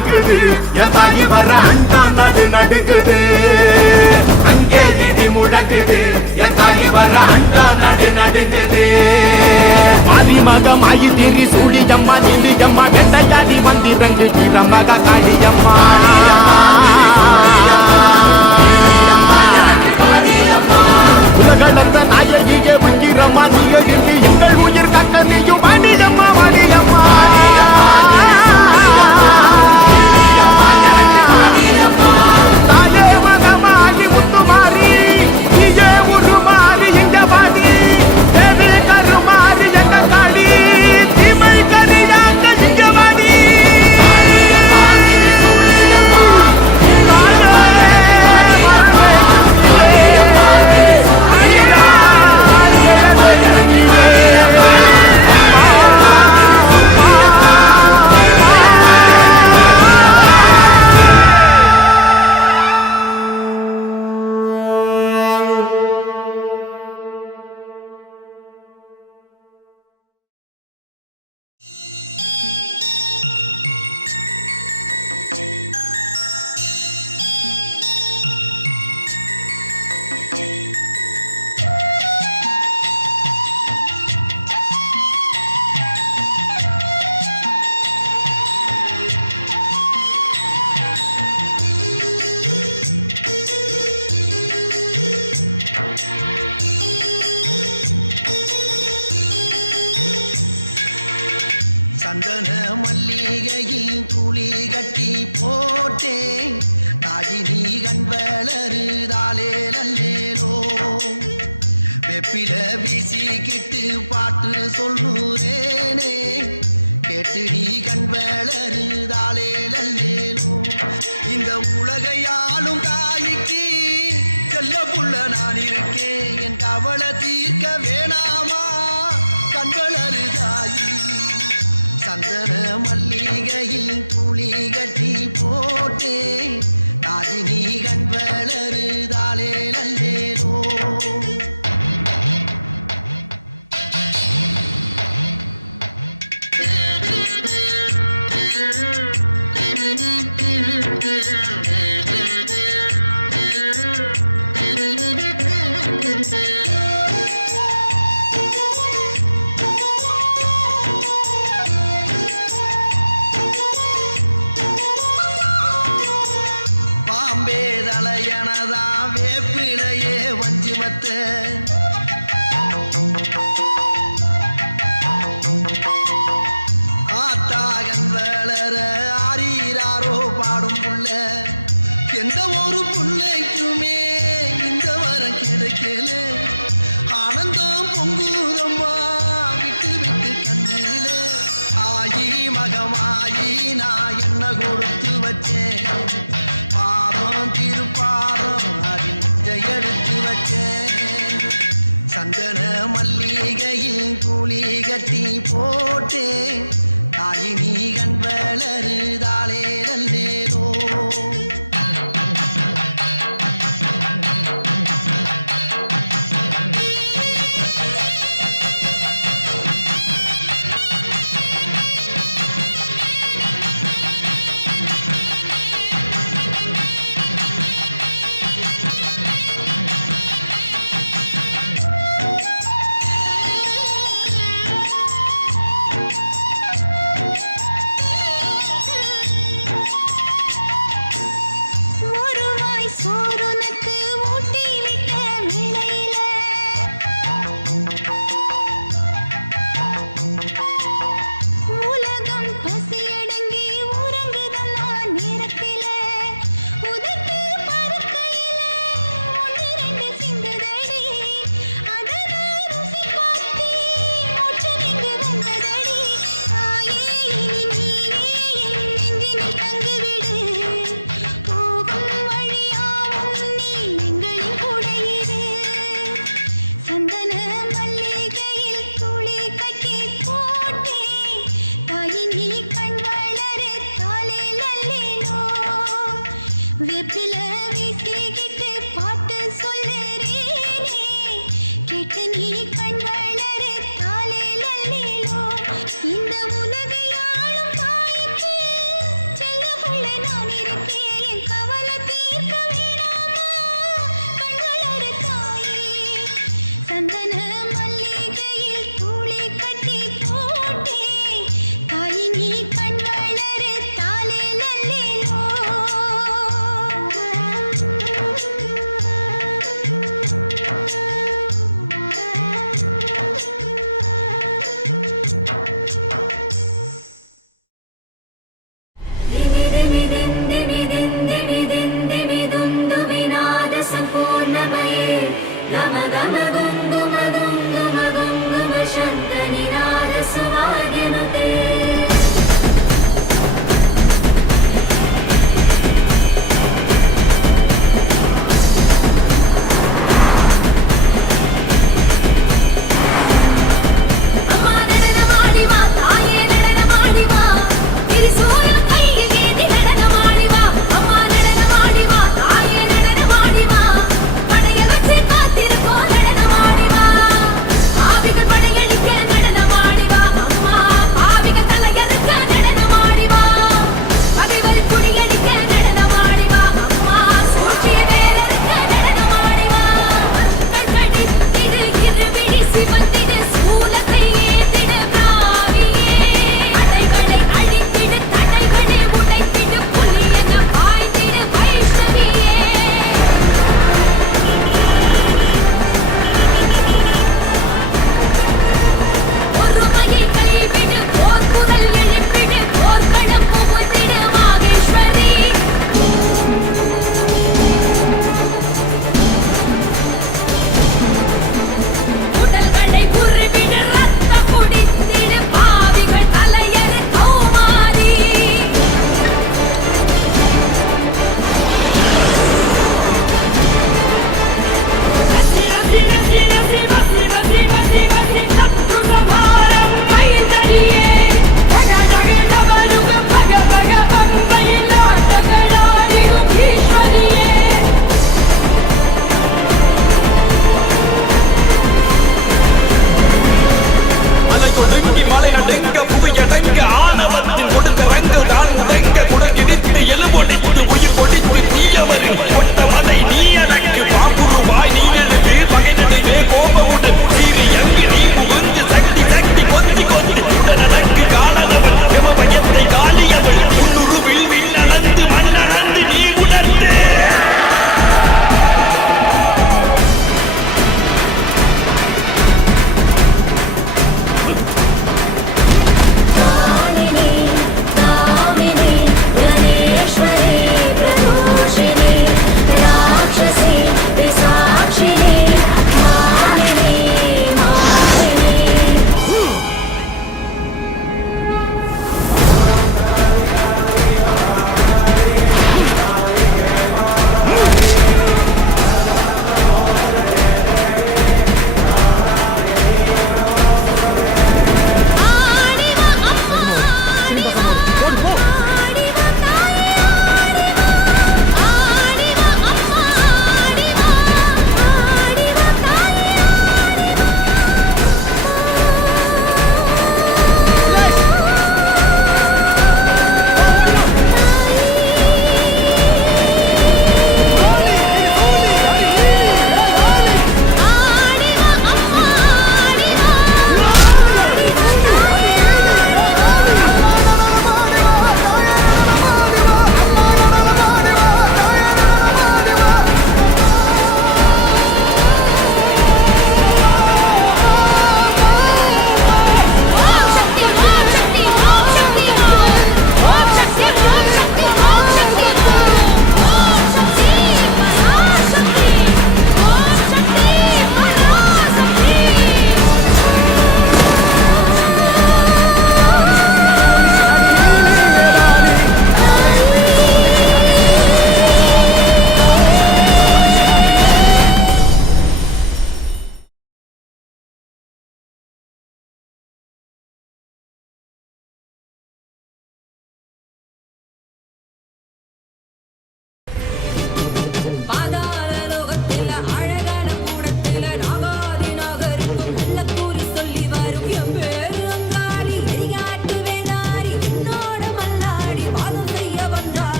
முழங்குது என் தாயி வர அண்ணா நடு நடுங்குது அங்கே இடி முழங்குது என் தாயி வர அண்ணா நடு நடுங்குது ஆதிமகமாயி திரி சூடியம்மா திரிஜம்மா வெண்டையாடி மந்திரங்கு சிரம்பக காளியம்மா உலகளந்த நாயகியே வங்கிரம்மா நீயகிக்கு எங்கள் உயிர் தக்க நீயும் வாணியம்மா வாணியம்மா சந்தன மல்லிகையின் துளி கட்டி போட்டேன் தாயினி கண் வளருதாலே நல்லேலோ வெப்பில வீசிக்கிட்டு பாட்டு சொல்லுறேனே கேட்டு நீ கண் வளருதாலே நல்லேலோ இந்த உலகையாளும் தாய்க்கு செல்ல புள்ள நான் இருக்கேன் என் கவலை தீர்க்க வேணாமா கண் வளருதாயி சந்தன மல்லிகையில் துளி கட்டி போட்டே தாயினி கண் வளருதாலே நல்லேலோ ஆத்தாகன் வளர ஆரீராரோ பாடும் புள்ள எந்த ஒரு புள்ளைக்குமே இந்த வரம் கிடைக்கல ஆனந்தம் பொங்குதம்மா விட்டு விட்டு கண்ணில ஆயி மகமாயி நான் என்ன கொடுத்து வச்சேன் பாதம் திருப்பாதம் அறிஞ்ச எடுத்து வச்சேன் சந்தன மல்லிகையில் துளி கட்டி போட்டேன் தாயினி கண் வளருதாலே நல்லேலோ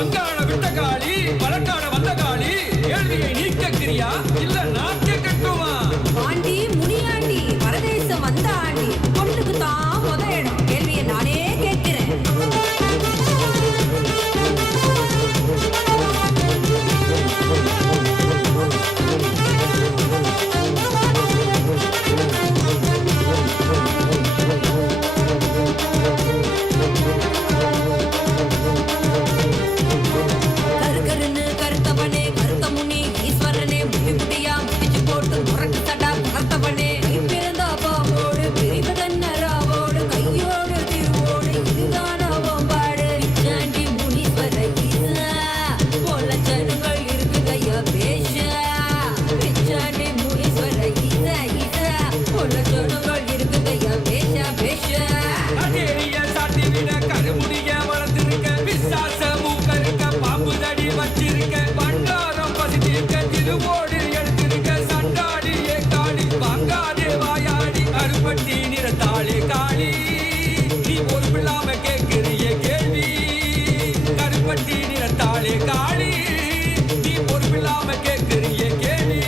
பங்கான விட்ட காளி வழக்கான வந்த காளி கேள்வியை நீ கேட்கிறியா இல்ல நான் கேட்கட்டுமா? ஆண்டி முனியாண்டி பரதேசம் வந்த ஆண்டி பொண்ணுக்கு தான் முத இடம் கேள்வியை நானே கேட்கிறேன். கருகருன்னு கருத்தவனே கருத்த முனி ஈஸ்வரனே முடி முடியா முடிச்சு போட்டு முரட்டு சடா பறத்தவனே பிறந்த அப்பாவோடு பிரிவதன்னராவோடு கையோடு திருவோடு இதுதான் அவன் பாடு. பிச்சாண்டி முனீஸ்வர ஈசா போல ஜனங்கள் இருக்குதையா பேஷ. பிச்சாண்டி முனீஸ்வர ஈசா ஈசா போல ஜனங்கள் இருக்குதையா பேஷ பேஷ. அடேரிய சாட்டி விட கருமுடிய வளர்த்திருக்க விசாச மூக்கருக்க பாம்பு தடி வச்சிருக்க பண்டாரம் பசித்திருக்க திருவோடு எடுத்திருக்க சண்டாடியே காளி வாங்காதே வாயாடி கருப்பட்டி நிறத்தாளே காளி நீ பொறுப்பில்லாம கேட்கிறிய கேள்வி. கருப்பட்டி நிறத்தாளே காளி நீ பொறுப்பில்லாம கேட்கிறிய கேள்வி.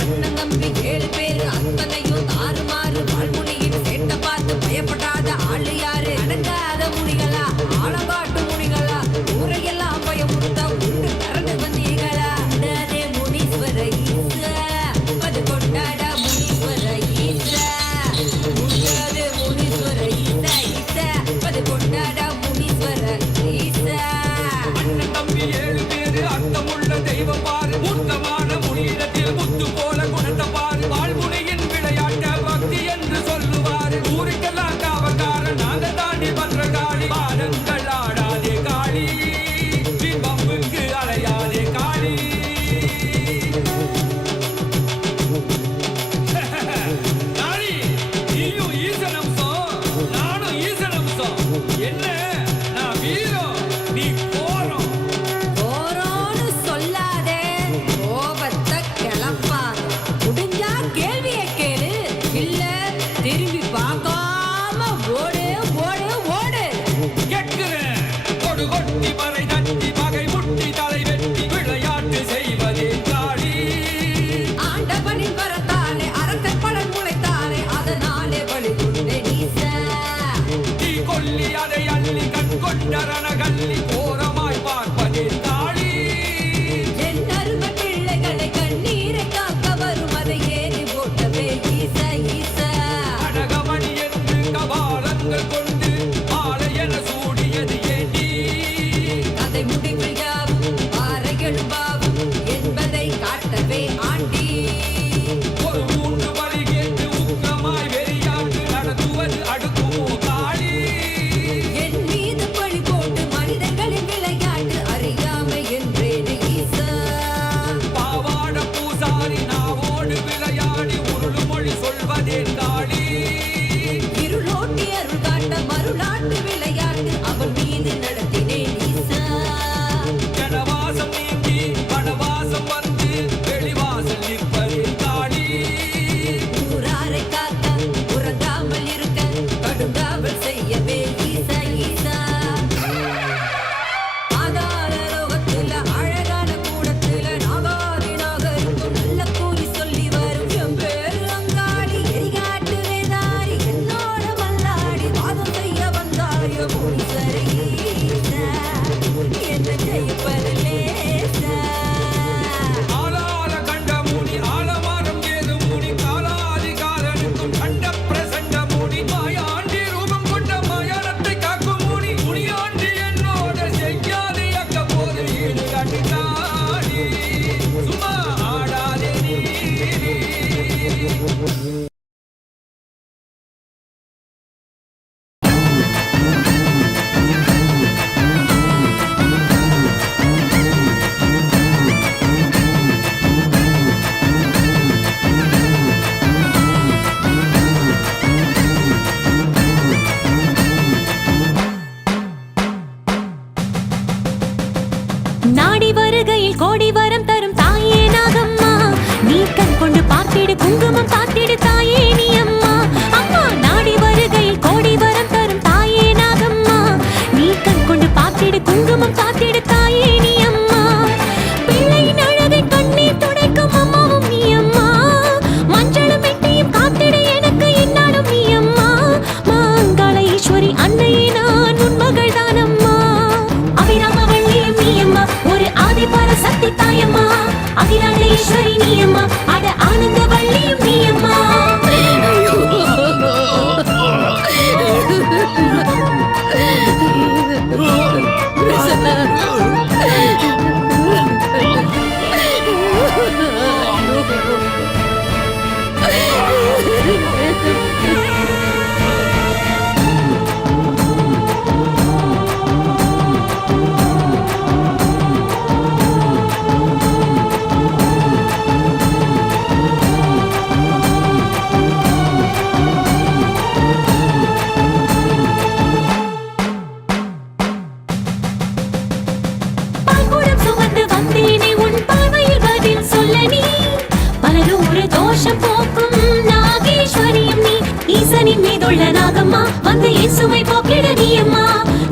அண்ணன் தம்பி 7 பேரு அத்தனையும் தாறுமாறு வாழ்முனியின் சேட்டை பார்த்து பயப்படாத ஆளு யாரு? அடங்காத முனிகளா ஆலங்காட்டு முனிகளா ஊரையெல்லாம் பயமுறுத்தா உருண்டு பறந்து வந்தீங்களா? கொண்டாதே முனீஸ்வர ஈசா அது கொண்டாட முனீஸ்வர ஈசா. கொண்டாதே முனீஸ்வர ஈசா ஈசா அது கொண்டாட முனீஸ்வர ஈசா. அண்ணன் தம்பி 7 பேரு அர்த்தமுள்ள தெய்வம் பாரு மூர்த்தமான முனியிடத்தில் முத்து போல குணத்தை பாரு. வாழ்முனியின் விளையாட்ட பக்தி என்று சொல்லுவாரு. ஊருக்கெல்லாம் காவக்கார நாங்க தாண்டி பண்ற காளி பாடங்கள் ஆடாதே காளி பம்புக்கு அலையாதே காளி. காளி நீயும் ஈசனம்சம் நானும் ஈசனம்சம். என்ன நான் வீரம் நீ போறோம். போறோன்னு சொல்லாதே கோபத்தை கிளப்பாத. முடிஞ்சா கேள்வியை கேளு இல்ல திரும்பி பார்க்காம ஓடு ஓடு ஓடு. கேட்கிறேன் கொடு கொட்டி பறை தட்டி பகை முட்டி தலை வெட்டி விளையாட்டு செய்வதே காளி. ஆண்டவனின் வரத்தாலே அரக்கர் பலன் முளைத்தாலே அதனாலே பலி கொண்டே நீசா. நீ கொல்லி அதை அள்ளி கண் கொண்ட ரணகல்லி கோரமாய் பார்ப்பதே காளி. என் அருமை பிள்ளைகளை கண்ணீரை காக்க வரும் அதை ஏறி போட்டவே ஈசா ஈசா. அடகமணி என்று கபாலங்கள் கொண்டு ஆலையென சூடியது ஏண்டி. அதை முடிவில் யாவும் பாறைகளும் பாவும் என்பதை காட்டவே ஆண்டி. ஒரு மூன்று பலி கேட்டு உக்கிரமாய் வெறியாட்டு நடத்துவது அடுக்குமோ காளி. என் மீது பழி போட்டு மனிதர்களின் விளையாட்டு அறியாமை என்றேன் ஈசா. பாவாட பூசாரி நாவோடு விளையாடி உருளு மொழி சொல்வதேன் காளி. இருளோட்டி அருள் காட்ட மருளாட்டு விளையாட்டு அவள் மீது நடத்தினேன் ஈசா. ஜனவாசம் நீங்கி வனவாசம் வந்து வெளிவாசல் நிற்பதேன் காளி. ஊராரை காக்க உறங்காமல் இருக்க கடுங்காவல் செய்யவே ஈசா ஈசா. ஆதார லோகத்துல அழகான கூடத்துல நாகாதி நாகருக்கும் நல்ல கூலி சொல்லி வரும் என் பேரு அங்காளி எரிகாட்டு வேதாரி என்னோட மல்லாடி வாதம் செய்ய வந்தாய முனீஸ்வர ஈசா. என்ன ஜெயிப்பது லேசா. ஆளால கண்ட முனி ஆலமரம் ஏது முனி காலாதி காலனுக்கும் கண்ட பிரசண்ட முனி மாயாண்டி ரூபம் கொண்ட மாயானத்தை காக்கும் முனி முனியாண்டி என்னோட செய்யாதே அக்க போது ஈடு கட்டினாடி சும்மா ஆடாதே நீ. நாடி வருகையில் கோடி வரம் தரும் தாயே நாகம்மா. நீ கண் கொண்டு பார்த்திடு குங்குமம் பார்த்திடு தாயே நீ அம்மா. அம்மா நாடி வருகையில் கோடி வரம் தரும் தாயே நாகம்மா. நீ கண் கொண்டு பார்த்திடு குங்குமம் பார்த்திடு உள்ள நாகம்மா வந்து இயேசுவை போக்கிட நீயம்மா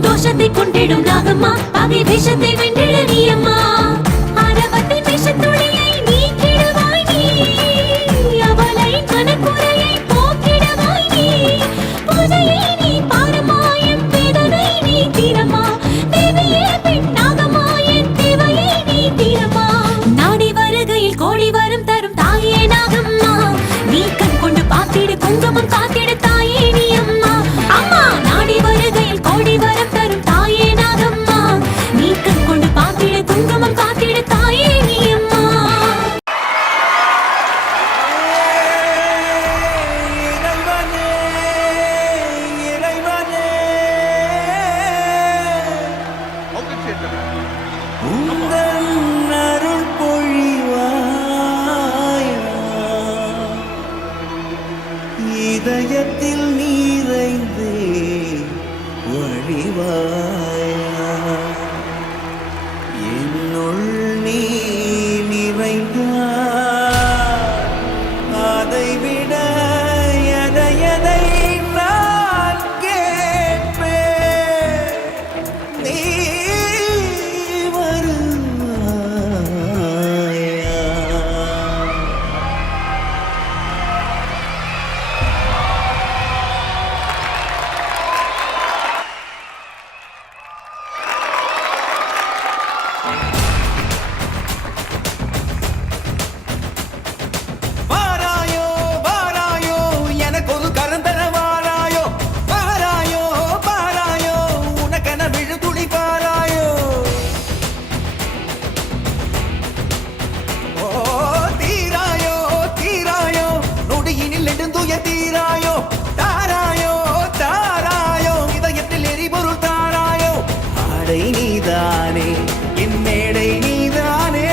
தோஷத்தை கொண்டிடும் நாகம்மா பகை விஷத்தை வென்றிட நீயம்மா ஆரவத்தின் விஷத்துளியை நீக்கிடுவாய் நீ அவளை மனக்குறையை போக்கிடுவாய் நீ பூஜையை நீ பாரம்மா என் வேதனை நீ தீரம்மா தேவையே பெண் நாகம்மா என் தேவையை நீ தீரம்மா நாடி வருகையில் கோடி வரம் தரும் தாயே நாகம்மா நீ கண் கொண்டு பார்த்திடு குங்குமம் காத்திடு தாயே நீ அம்மா அம்மா நாடி வருகையில் கோடி வரம் தரும் தாயே நாகம்மா நீ கண் கொண்டு பார்த்திடு குங்குமம் காத்திடு தாயே நீ அம்மா இதயத்தில் நீரைந்து வழிவாய் என்னுள் நீ நிறைந்தாய் அதை விட எதை நான் கேட்பேன் நீ வருவாயா வாராயோ வாராயோ எனக்கு ஒரு கருந்தர வாராயோ வாராயோ வாராயோ உனக்கென விழுதுளி பாராயோ ஓ தீராயோ தீராயோ நொடியினில் நெடுந்துய தீராயோ தாராயோ தாராயோ இதயத்தில் எரிபொருள் தாராயோ ஆடை நீதானே என் மேடை நீதானே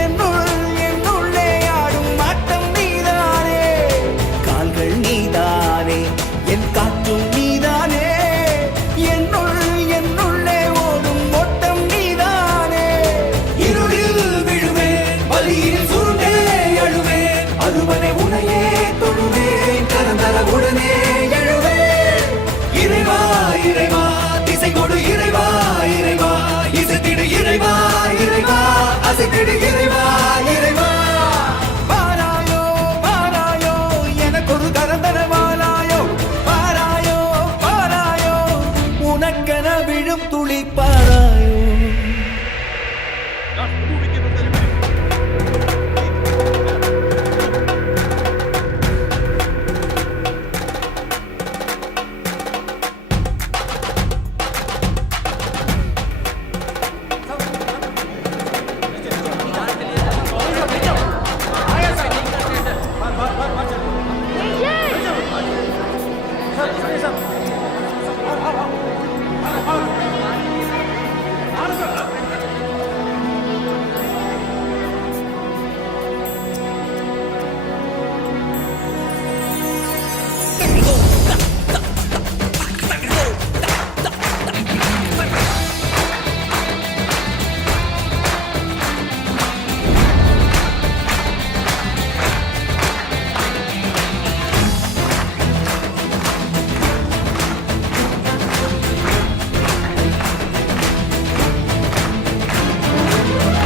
என்னுள்ளே ஆடும் ஆட்டம் நீதானே கால்கள் நீதானே என் காற்றும் நீதானே என்னுள்ளே ஓடும் ஓட்டம் நீதானே இருளில் விழுவேன் வலியில் சுருண்டே எழுவேன் அருவனை உனையே தொழுவேன் கரந்தர உடனே எழுவேன் இறைவா இறைவா திசை கொடு இறைவா இறைவா இசைத்திடு இறைவா இறைவா அசைத்திடு இறைவா இறைவா வாராயோ வாராயோ எனக்கொரு கரந்தர வாராயோ வாராயோ வாராயோ உனக்கென விழும் துளி பாராயோ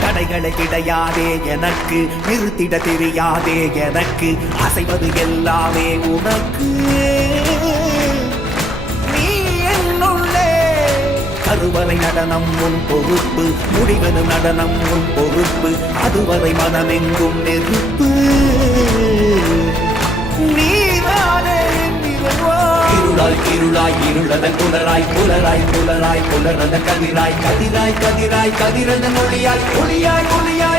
தடைகளை கிடையாதே எனக்கு நிறுத்திட தெரியாதே எனக்கு அசைவது எல்லாமே உனக்கு நீ என்னுள்ளே கருவறை நடனம் உன் பொறுப்பு முடிவது நடனம் உன் பொறுப்பு அதுவரை மனமெங்கும் நெருப்பு நீதானே இருளாய் இருளாய் இருளதன் புலராய் புலராய் புலராய் புலரதன் கதிராய் கதிராய் கதிராய் கதிரதன் ஒளியாய் ஒளியாய் ஒளியாய்